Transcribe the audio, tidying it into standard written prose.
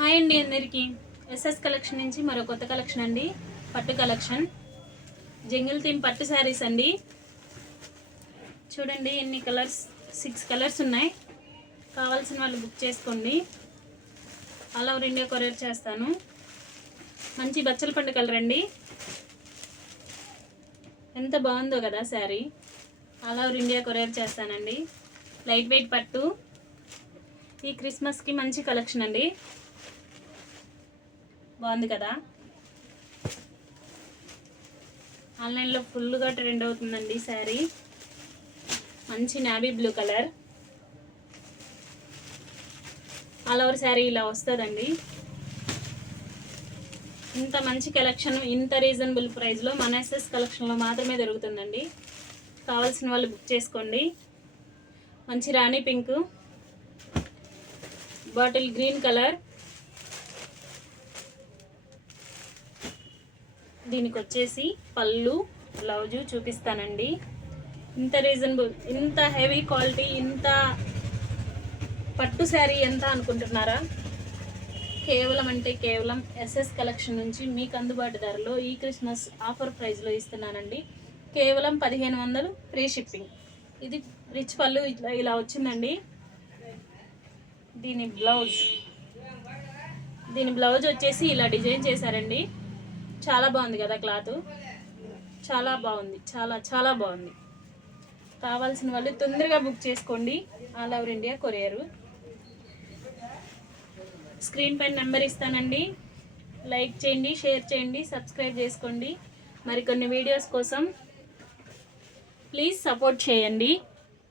Hi అండి అందరికీ. SS collection నుంచి మరో కొత్త కలెక్షన్ అండి. పట్టు కలెక్షన్, జంగిల్ థీమ్ పట్టు శారీస్ అండి. చూడండి ఎన్ని కలర్స్, 6 కలర్స్ ఉన్నాయి. కావాల్సిన వాళ్ళు బుక్ చేసుకోండి. ఆల్ ఓవర్ ఇండియా కొరియర్ చేస్తాను. మంచి బచ్చల పండు కలర్ అండి. ఎంత బాగుందో కదా sari. All over India courier చేస్తానండి. లైట్ వెయిట్ పట్టు. ఈ క్రిస్మస్కి మంచి కలెక్షన్ అండి. బాగుంది కదా. ఆన్లైన్లో ఫుల్గా ట్రెండ్ అవుతుందండి శారీ. మంచి navy blue colour. All over sari ఇలా వస్తుందండి. ఇంత మంచి కలెక్షన్ ఇంత రీజనబుల్ ప్రైస్లో మన ఎస్ఎస్ కలెక్షన్లో మాత్రమే దొరుకుతుందండి. కావాల్సిన వాళ్ళు బుక్ చేసుకోండి. మంచి రాణి పింక్, బాటిల్ గ్రీన్ కలర్. దీనికి వచ్చేసి పళ్ళు, బ్లౌజు చూపిస్తానండి. ఇంత రీజనబుల్, ఇంత హెవీ క్వాలిటీ, ఇంత పట్టు శారీ ఎంత అనుకుంటున్నారా? కేవలం అంటే కేవలం ఎస్ఎస్ కలెక్షన్ నుంచి మీకు అందుబాటు ధరలో ఈ క్రిస్మస్ ఆఫర్ ప్రైస్లో ఇస్తున్నానండి. కేవలం 1500 ఫ్రీ షిప్పింగ్. ఇది రిచ్ పళ్ళు ఇలా వచ్చిందండి. దీని బ్లౌజ్ వచ్చేసి ఇలా డిజైన్ చేశారండి. చాలా బాగుంది కదా క్లాత్. చాలా బాగుంది, చాలా బాగుంది. కావాల్సిన వాళ్ళు తొందరగా బుక్ చేసుకోండి. All over India courier. Screen పైన నెంబర్ ఇస్తానండి. లైక్ చేయండి, షేర్ చేయండి, సబ్స్క్రైబ్ చేసుకోండి. మరికొన్ని వీడియోస్ కోసం ప్లీజ్ సపోర్ట్ చేయండి.